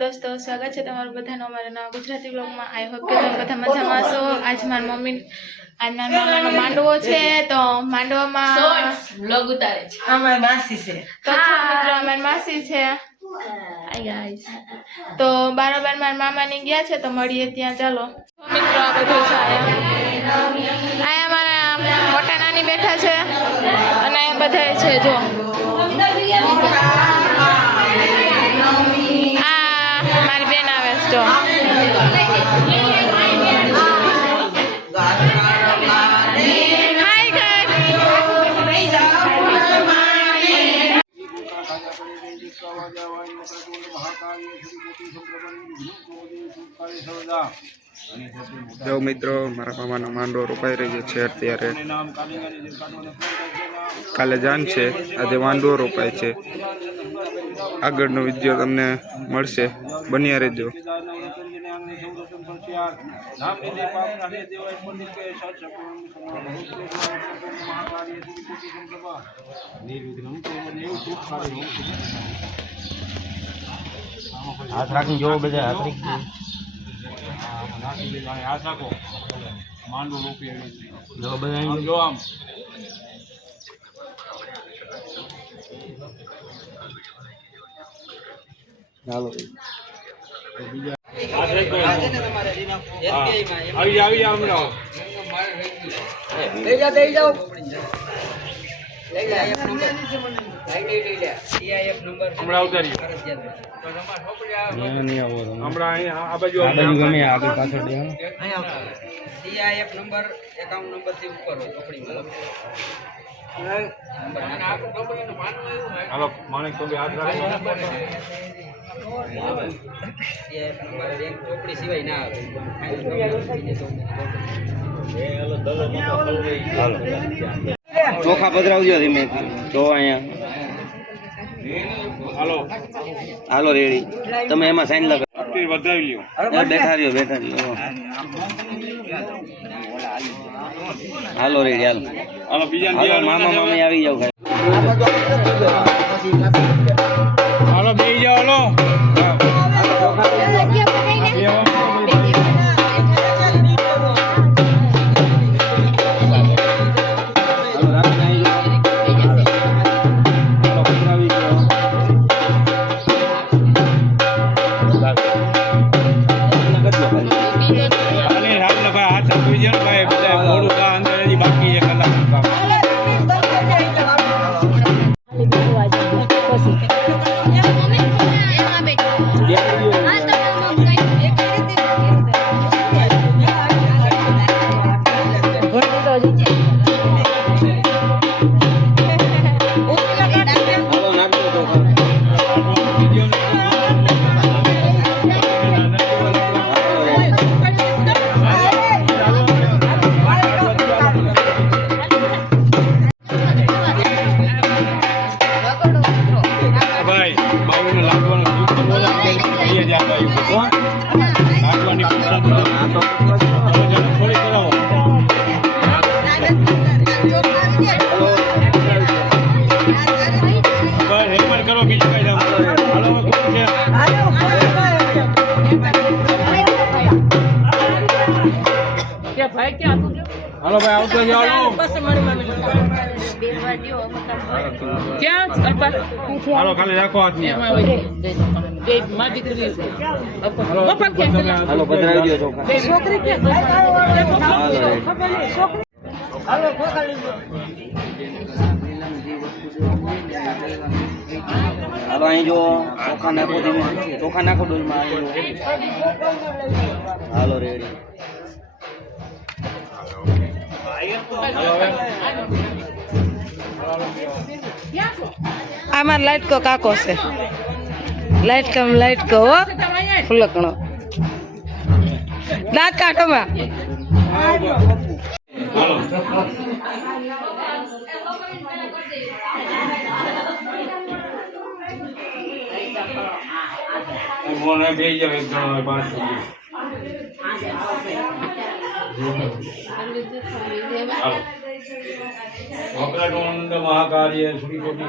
दोस्तों स्वागत है तमाરું બધાનો અમારા નવા ગુજરાતી વ્લોગમાં। આઈ હોપ કે તમે બધા મજામાં છો। આજ મારી મમ્મી આજ મારા મામાનો માંડવો છે તો માંડવામાં વ્લોગ ઉતારે છે। અમારી માસી છે તો મિત્રો અમારી માસી છે। Hi guys. તો બરાબર મારા મામાની ગયા છે તો મળીએ ત્યાં। ચાલો મિત્રો આ બધું છે। આયા મારા મોટા નાની બેઠા છે અને આ બધા છે જો મારી બેન આવે જો જો મિત્રો મારા મામાનો માંડવો રોપાઈ રહ્યો છે અત્યારે। કાલે જાન છે, આજે માંડવો રોપાય છે। આગળનો વિડીયો તમને મળશે, બન્યા રહેજો। हाथ राखी जो बजा हाथ हाथ राखो मांडो रोपी जो बजा जो आम ચાલો આવી આવી આમ જાઓ દઈ જાઓ હમણાં ઉતારી નહીં આવો હમણાં આ બાજુ ગમે આગળ પાછળ દે સીઆઈએફ નંબર એકાઉન્ટ નંબર થી ઉપર હોય ચોપડીમાં હાલો માણેક તો હાથ રાખો સીઆઈએફ નંબર બેંક ચોપડી સિવાય ના આવે ચોખા પધરાવજો ધીમે જો અહીંયા હાલો હાલો રેડી તમે એમાં સાઈન લગાવો વધાવી લ્યો બેઠા રહ્યો હાલો રેડી હાલો હાલો બીજા હાલો મામા મામી આવી જાવ હાલો બેસી જાઓ હાલો ભાઈ આવતો જાઓ હાલો ખાલી રાખો હાથની હાલો પધરાવજો છોકરી હાલો અહીં જો ચોખા નાખો ધીમે ચોખા નાખો ડોલમાં હાલો રેડી આમાં લાઈટ કો કાકો છે લાઈટ કો ફૂલકણો દાંત કાઢોમાં મોને બેસી જાવ એક જણો 5 वक्रतुंड महाकार्य श्रीकोटि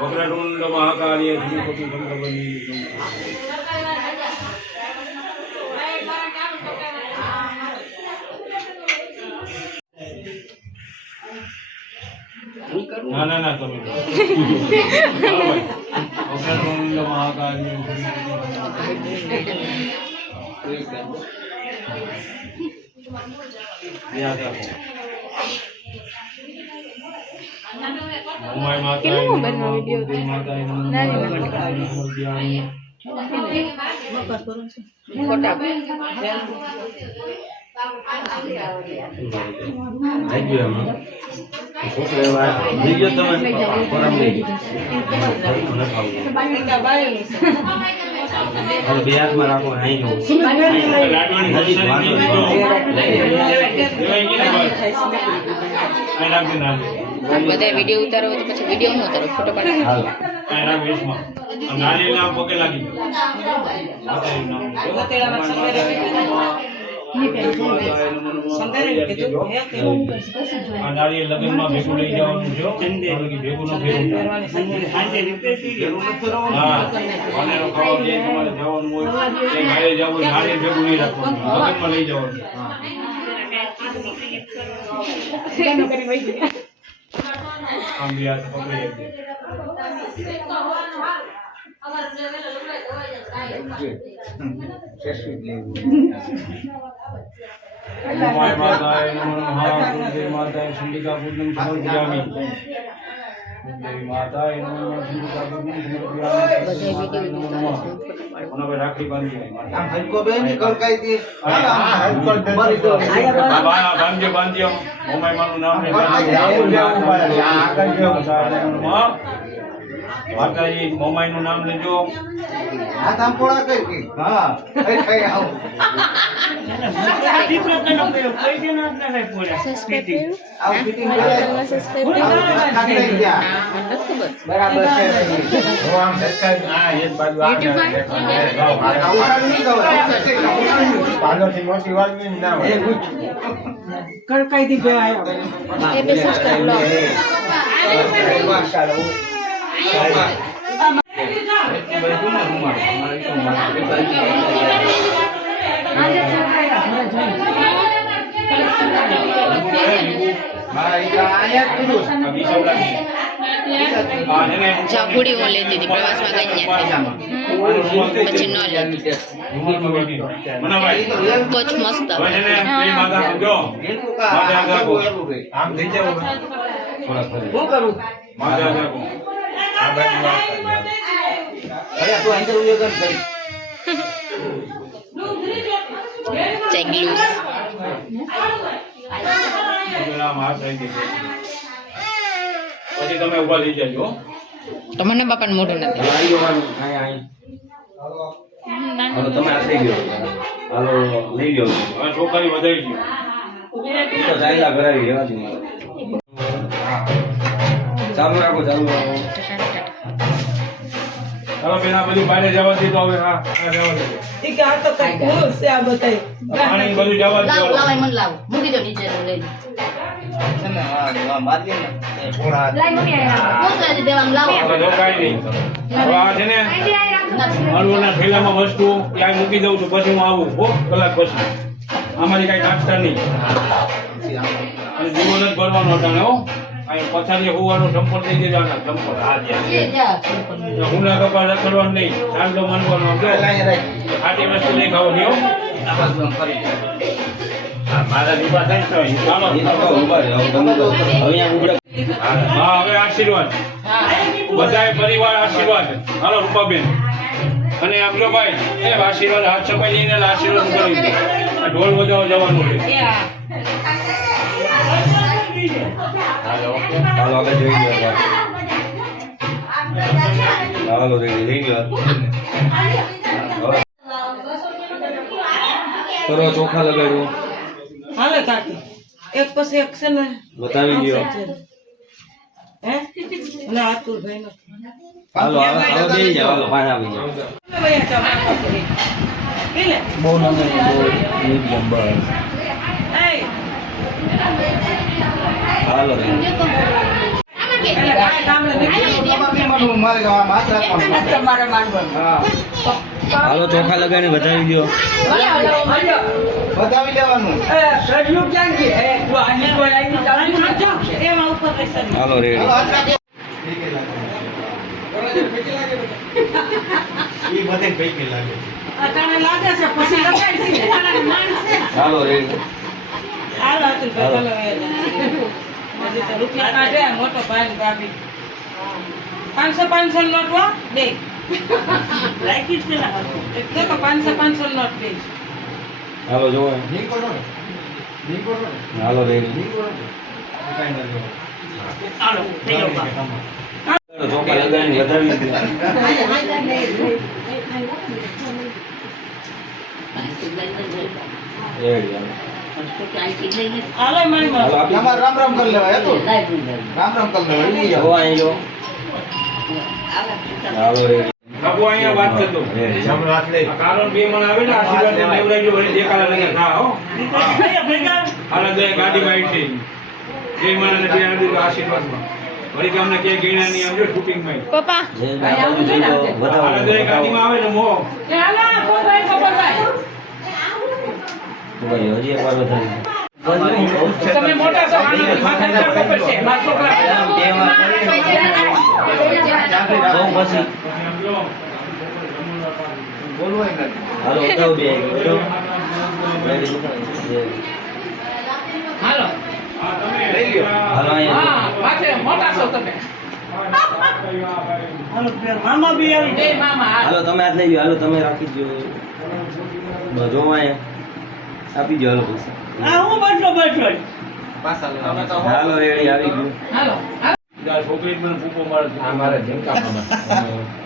વક્રતુંડ મહાકાય શ્રીપતિ ભગવતી ના ના ના તમે વક્રતુંડ મહાકાય કેટલો મોબાઈલમાં વિડીયો નાની બધા વિડીયો ઉતારો તો પછી વિડીયો નો ઉતારો ફોટો પાડો નાની નામ પગે લાગી નાળી લગ્નમાં ભેગું લઈ જવાનું છે ભેગું ન હા વાનેરો ખાવા જાય તમારે જવાનું હોય ગાડે જવું હોય નાળી ભેગું નહીં રાખવાનું લગ્નમાં લઈ જવાનું આમ બી હાથ પકડી માય માતાય નમઃ ગુરુદેવ માતાય ચંડિકા પૂજન સમર્પયામિ દેવી માતાય નમઃ ચંડિકા પૂજન સમર્પયામિ રાખડી બાંધી આમ હલકો બેન કલકાઈ દી બાંધ્યો બાંધ્યો મોમાય માનું નામ ને માતાજી મોમાઈ નું નામ લેજો હાથ આમ પોળા કરી હા કઈ આવ બરાબર ચાકુડી હું લેતી હતી પ્રવાસમાં ગઈ પછી ન લેતી કોચ મસ્ત ચેગલુસ પછી તમે ઉભા થઈ જજો તો મને બાપાને મોઢું નથી તમે આ થઈ ગયો હાલો લઈ ગયો હવે છોકરી વધારી ગયો તો જાયલા કરાવી રહેવાથી ચાલુ રાખો ચાલુ રાખો ચાલો બેન આ બધી બહાર જવા દે તો હવે હા જવા દે પાણી બધું જવા દે મને લાવ મૂકી દો નીચે લઈ કાંઈ નહીં હવે આ છે ને હળવદના થેલામાં વસ્તુ ત્યાં મૂકી દઉં છું પછી હું આવું હો કલાક પછી આમાંથી કાંઈ નાખતા નહીં અને જીવન જ ભરવાનો હતા હો અહીં પથારી હોવાનું ચંપલ થઈ જવાના ચંપલ આ હુના કપા રખડવાનું નહીં ચાંદલો માનવાનો આટી વસ્તુ નહીં ખાવાની હો મારા દીપા થઈ ચાલો હા હવે આશીર્વાદ બધાય પરિવાર આશીર્વાદ હાલો રૂપાબેન અને આપજો ભાઈ એ આશીર્વાદ હાથ છપાઈ લઈને આશીર્વાદ કરી આ ઢોલ બજાવવા જવાનું છે ચાલો આગળ જોઈ ગયો ચાલો લઈ ગયો કરો ચોખા લગાડ્યું હાલે કાકી એક પછી એક છે ને બતાવી ગયો હે ના આતુર ભાઈ નો હાલો હાલો દઈ જાવ હાલો પાછા આવી જાવ ભાઈ આ ચા કિલે બહુ નંબર મીડિયમ બસ એ હાલો રે એટલે કાંઈ કામ નથી તમારે માંડવાનું હાલો ચોખા લગાવીને વધાવી દો બતાવી લેવાનું એમાં ઉપર રહેશે હાલો રેડી અટાણે લાગે છે પછી લગાડી છે હાલો રેડી હાલો હતું તો ચલો એ હજી તો રૂપિયા કાઢે મોટો ભાઈ ને ભાભી 500 નોટ હો દે રાખી જ પેલા એક તો 500 નોટ દે હાલો જો હાલો રેડી હાલો થઈ ગયો ચોખા લગાવીને વધાવી દો રેડી હાલો મારી માં હાલો આપી રામ રામ કરી લેવાય તો રામ રામ કરી લેવાય જો અહીં જો હાલો રેડી બાપુ અહીંયા વાત કરતો આ કારણ બે મને આવે ને આશીર્વાદ ને લેવડાવજો વળી દેખાડા લઈને ખા હો ભેગા હાલા દે ગાડી માં છે જે મને નથી આવી આશીર્વાદમાં વળી કે અમને કે ગીણા નહીં આવજો શૂટિંગ માં પપ્પા જે બાજુ જીતો હાલા દે ગાડીમાં આવે ને મો એ હાલા ખબર ભાઈ ભાઈ હજી એકવાર વધારી તમે મોટા છો આને માથે ખબર છે મારા છોકરા બે વાર બહુ પછી હાલો ઉઠાવ બે હાલો હાલો અહીંયા હા માથે મોટા છો તમે હાલો મામા બી આવી બે મામા હાલો તમે આજ લઈ જાઓ હાલો તમે રાખી દો બધો અહીંયા આપી દો હાલો પૈસા આ હું બટલો હાલો રેડી આવી ગયું હાલો છોકરી મને પૂપો મારે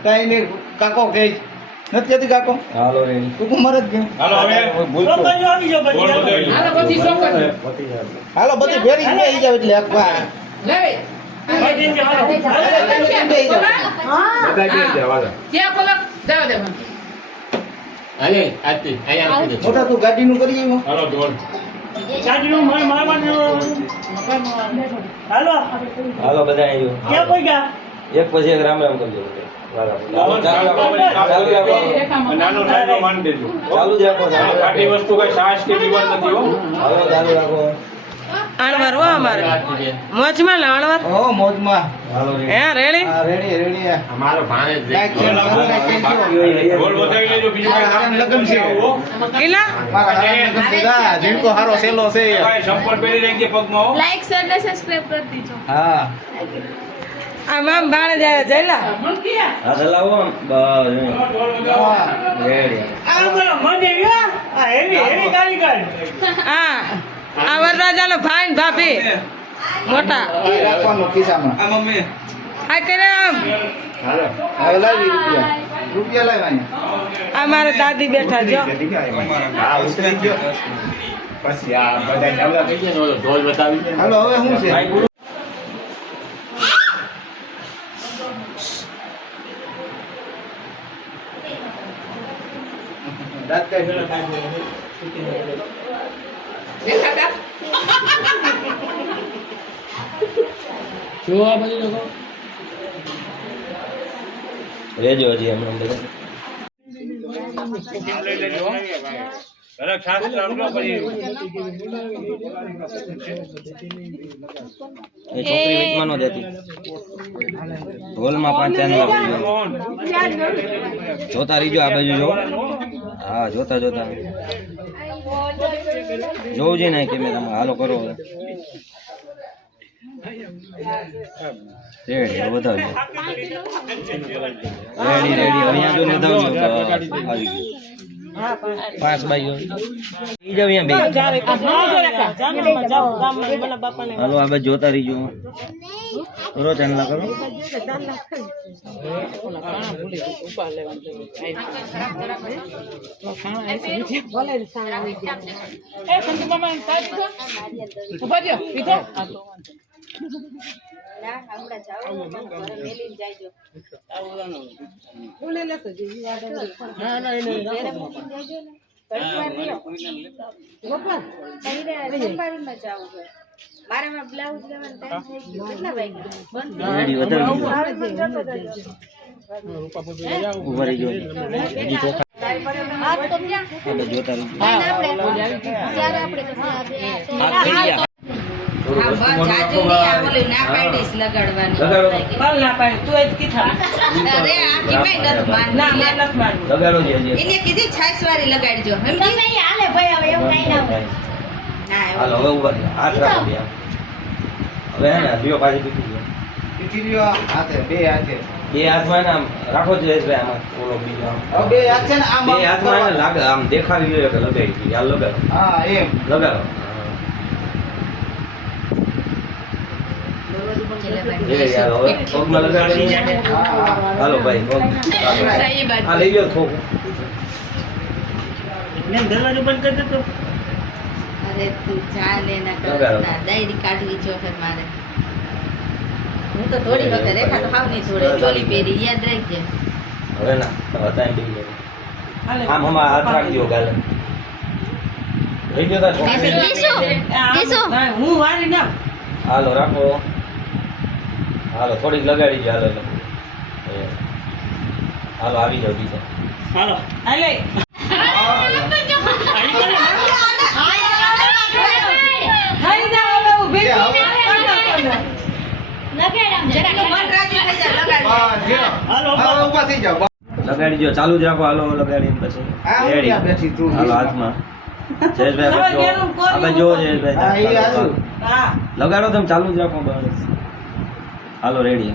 કઈ નહીં કાકો કે નથી કાકો હાલો રેડી તું મર જ ગયો હાલો હવે છોકરીઓ આવી જાવ બોલ બધાય. હાલો પછી છોકરીઓ હાલો બધી ભેરી થઈ જાવ એટલે અખવા લે ભાઈ દેજો હાલો ત્યાં પલક જાવ દે મને મોટા તું ગાડીનું કરી આવ્યો હાલો દોડ ચાજનું માર મારવાનું હાલો હાલો બધા અહીં ક્યાં કોઈ ગયા એક પછી એક રામ રામ કરજો મોહન ચાલુ રાખો. નાનો સાહેબ માન દેજો ચાલુ જ રાખો આ ખાટી વસ્તુ કઈ સાસ કે વિવાદ નથી હો હાલો ચાલુ રાખો અણવર હો અમારે મોજમાં ને અણવર ઓ મોજમાં હાલો હે રેડી હા રેડી રેડી અમારો ભાણે રેડી બોલ બતાવી લેજો બીજું કઈ કામ લગન છે. હો કિલા મારા જીણકો હારો સેલો છે કઈ સંપલ પહેરી રાખજે પગમાં હો લાઈક શેર ને સબસ્ક્રાઇબ કરી દીજો હા આ મામ બાણે જાય જઈલા હા ચલાવો બસ ઢોલ બજાવો. રેડી આ બોલો મને ગયો આ હેવી હેવી ગાડી કાઢ હા આ વરરાજાનો ભાઈ ને ભાભી મોટા રાખવાનું ખિસ્સામાં આ મમ્મી આ કરે આમ હવે લાવી રૂપિયા લાવ્યા અહીંયા આ મારા દાદી બેઠા જો હાલો હવે શું છે ભાઈ પૂરું દાંત કઈ રેજો હજી હમણાં બધા લઈ લેજો ઘરે ખાસ રાખજો પછી એ છોકરી વેચમાં નો દેતી હોલમાં 5 ચાંદલા પડ્યા. મોહન જોતા રહીજો આ બાજુ જો હા જોતા જોતા જોવું છે ને કેમેરામાં હાલો કરો હવે રેડી હવે વધાવજો રેડી રેડી હવે અહીંયા જો વધાવજો આવી ગયું 5 બાઈઓ ઈ જાવ અહીંયા બે હાલો આ બાજુ જોતા રહીજો કરો ચાંદલા કરો બલ ના પાડી તું જ કીધા ના માર નથી માનવું લગાડો છે હજી. એને કીધી છાશ વાળી લગાડજો હાલો હવે ઉભા થયા. હાથ રાખો બે. હવે હે ને બીજો પાછી પીટી ગયો. બે હાથમાં ને આમ રાખો જયેશભાઈ આમાં ઓલો બીજો આમ. બે હાથમાં એને લાગે આમ દેખાડી ગયો કે લગાડી દીધી. હાલ લગાડો. લગાડો. એ યાર હવે પગમાં લગાડી. હાલો ભાઈ પગ. આ લઈ ગયો થોક. દરવાજો બંધ કરી દેતો અરે તું જા ને ના લગાડો. ડાયરી કાઢવી જો ફેર મારે હું તો થોડી વખત રેખા તો હાવ નહીં છોડે ચોલી પહેરી યાદ રાખજે હવે ના હતા એમ લઈ જાય. આમ હમણાં હાથ રાખજો ગાલે. લઈ ગયો તા છોકરી. હું વારી ના હાલો રાખો. હાલો થોડીક લગાડી દે. હાલો હાલો આવી જાવ બીજા. હાલો આલે લગાડી દો. ચાલુ જ રાખો. હાલો લગાડી પછી રેડી. હાલો હાથમાં જયેશભાઈ આપણે જોવો જયેશભાઈ. હા લગાડો તમે ચાલુ જ રાખો બસ. હાલો રેડી.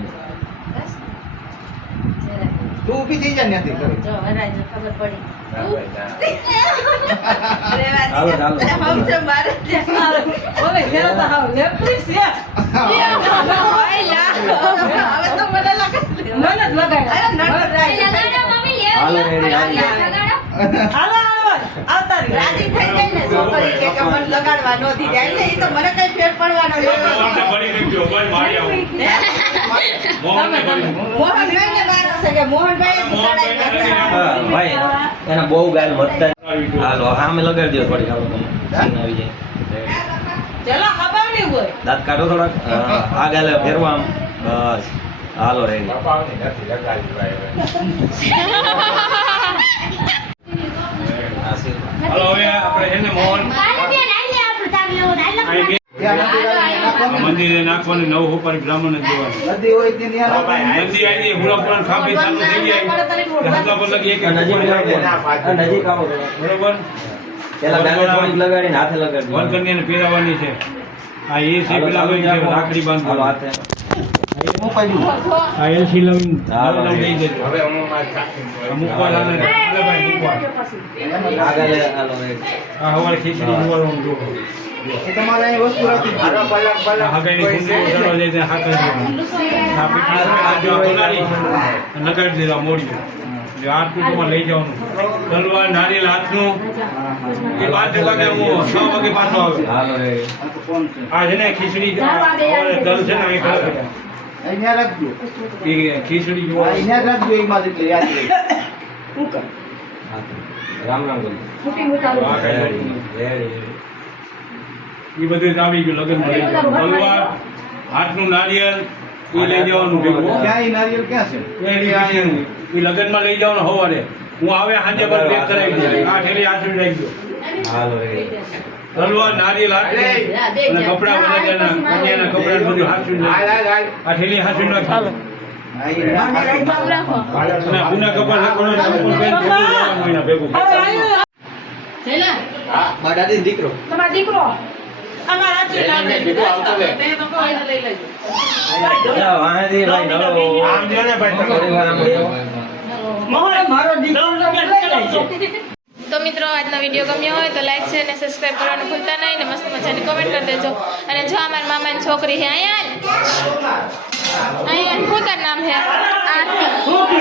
જો વરાજો ખબર પડી હાલો ચાલો. સમજો મારે ઓલે ઘરે તો હાવ લેપડી છે હવે તો મને લાગે મને જ લગાડ અરે નડો રાજી હાલો રેડી. હાલો હાલો આવતા રહી રાજી થઈ જાય ને છોકરી કે મને લગાડવા નો દી જાય ને એ તો મને કઈ ફેર પડવાનો આપણે બળી ગઈ જો ભાઈ મારી આવું મોહનને બળી. મોહનભાઈ ને મારો છે કે મોહનભાઈ સડાઈ હા ભાઈ એના બહુ ગાલ મતતા. હાલો આમે લગાડી દો થોડીક. હાલો તમે સીન આવી જાય. ચલો ખબર નહીં હોય દાંત કાઢો થોડાક. આ ગાલે ફેરવા આમ. બસ હાલો રેડી. હાલો હવે આપણે છે ને મોહન મંદિરે નાખવાની નવ ઉપર બ્રાહ્મણ દેવાનું. નદી આવી હુરાપુરા ખાપી ચાલુ થઈ જાય હપ્તા પર લગી એક નજીક લાવો. નજીક આવો. બરોબર. પેલા ગાલે થોડીક લગાડીને હાથે લગાડી દો. વરકન્યાને ફેરવવાની છે. આ એ છે પેલા લઈ જાય રાખડી હાલો બાંધવા. હાથે. આ એલસી લઈને હાલો નવ દઈ દેજો. હવે મૂકવા લાગે ને એટલે ભાઈ મૂકવા. આ ગાલે હાલો રેડી. આ હવારે ખીચડી ઉવાળવાનું જો. આ હગાઈની કુંડળી ઉડાડવા જાય ત્યાં હાથ જ દેવાનું. આ પીઠી આ જો પલાળી અને લગાડી દેવા મોઢું. જો આ ટૂંકમાં લઈ જવાનું. તલવાર નારિયેલ હાથનું એ 5 વાગે હું 6 વાગે પાછો આવે. હાલો રેડી. આ છે ને ખીચડી હવારે તલ છે ને અહીં ખરાબ એ ખીચડી જો રામ રામ બોલો. આ કઈ રેડી. એ બધું જ આવી ગયું લગ્નમાં લઈ જવાનું. તલવાર હાથનું નારિયેલ એ લઈ જવાનું ભેગું. એ લગ્નમાં લઈ જવાનું સવારે. હું આવે સાંજે પર પેક કરાવી દે. આ ઠેલી આસરી રાખજો. હાલો રેડી. તલવાર નારિયેલ હાથનું અને કપડા બધા કન્યાના કપડા બધું હાથું આ ઠેલી હાથું નાખો. અને ગુના કપડા નાખવાનું ચંપલ પહેરીને ભેગું જવાનું એના ભેગું. દીકરો. તમારો દીકરો અમારા વાંધી ભાઈ નવો. આમ જો ને ભાઈ થોડી વાર આમ લેવો. મારો દીકરો લગાડ છે તો મિત્રો આજનો વિડીયો ગમ્યો હોય તો લાઈક શેર અને સબસ્ક્રાઈબ કરવાનું ભૂલતા નહીં ને મસ્ત મજાની કોમેન્ટ કરી દેજો. અને જો અમારા મામાની છોકરી છે અહીંયા શું તાર નામ છે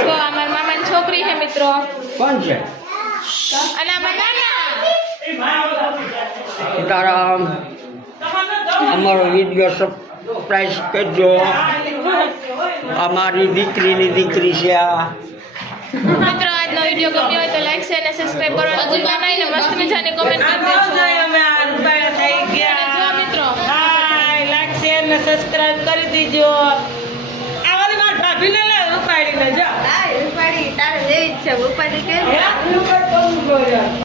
જો અમારા મામાની છોકરી છે મિત્રો. કોણ છે? અને અમારા નાના સીતારામ. અમારો વિડીયો સરપ્રાઈઝ કરજો. અમારી દીકરીની દીકરી છે આ. મિત્રો આજનો વિડીયો ગમ્યો હોય તો લાઈક શેર અને સબસ્ક્રાઇબ કરવાનું ભૂલતા નહીં ને મસ્ત મજાની કોમેન્ટ કરી દેજો. અમે આ રૂપાળા થઈ જો ગયા. મિત્રો હાય, લાઈક શેર ને સબસ્ક્રાઇબ કરી દીજો. આવાની મારી ભાભીને લે રૂપાળીને જો. હા ઉપાડી તારે લેવી જ છે ઉપાડી કે હે?